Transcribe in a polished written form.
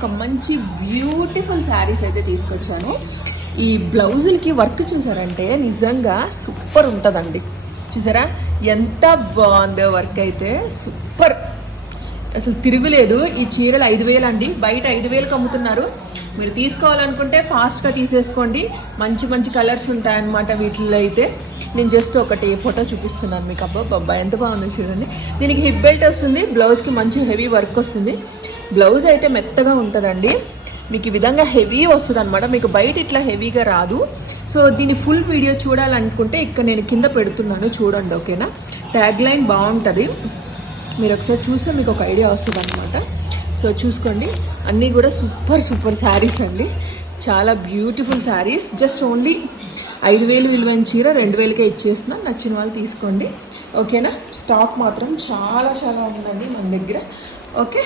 ఒక మంచి బ్యూటిఫుల్ శారీస్ అయితే తీసుకొచ్చాను. ఈ బ్లౌజులకి వర్క్ చూసారంటే నిజంగా సూపర్ ఉంటుందండి. చూసారా ఎంత బాగుందో వర్క్ అయితే, సూపర్, అసలు తిరుగులేదు. ఈ చీరలు 5,000 అండి, బయట 5,000కి అమ్ముతున్నారు. మీరు తీసుకోవాలనుకుంటే ఫాస్ట్గా తీసేసుకోండి. మంచి మంచి కలర్స్ ఉంటాయన్నమాట వీటిల్లో అయితే. నేను జస్ట్ ఒకటి ఫోటో చూపిస్తున్నాను మీకు. అబ్బా ఎంత బాగుందో చూడండి. దీనికి హిప్ బెల్ట్ వస్తుంది, బ్లౌజ్కి మంచి హెవీ వర్క్ వస్తుంది. బ్లౌజ్ అయితే మెత్తగా ఉంటుందండి, మీకు ఈ విధంగా హెవీ వస్తుంది అనమాట. మీకు బయట ఇట్లా హెవీగా రాదు. సో దీని ఫుల్ వీడియో చూడాలనుకుంటే ఇక్కడ నేను కింద పెడుతున్నాను చూడండి, ఓకేనా. ట్యాగ్ లైన్ బాగుంటుంది, మీరు ఒకసారి చూస్తే మీకు ఒక ఐడియా వస్తుంది అనమాట. సో చూసుకోండి, అన్నీ కూడా సూపర్ సూపర్ శారీస్ అండి, చాలా బ్యూటిఫుల్ శారీస్. జస్ట్ ఓన్లీ 5,000 విలువైన చీర 2,000కే ఇచ్చేస్తున్నాం. నచ్చిన వాళ్ళు తీసుకోండి, ఓకేనా. స్టాక్ మాత్రం చాలా చాలా ఉందండి మన దగ్గర, ఓకే.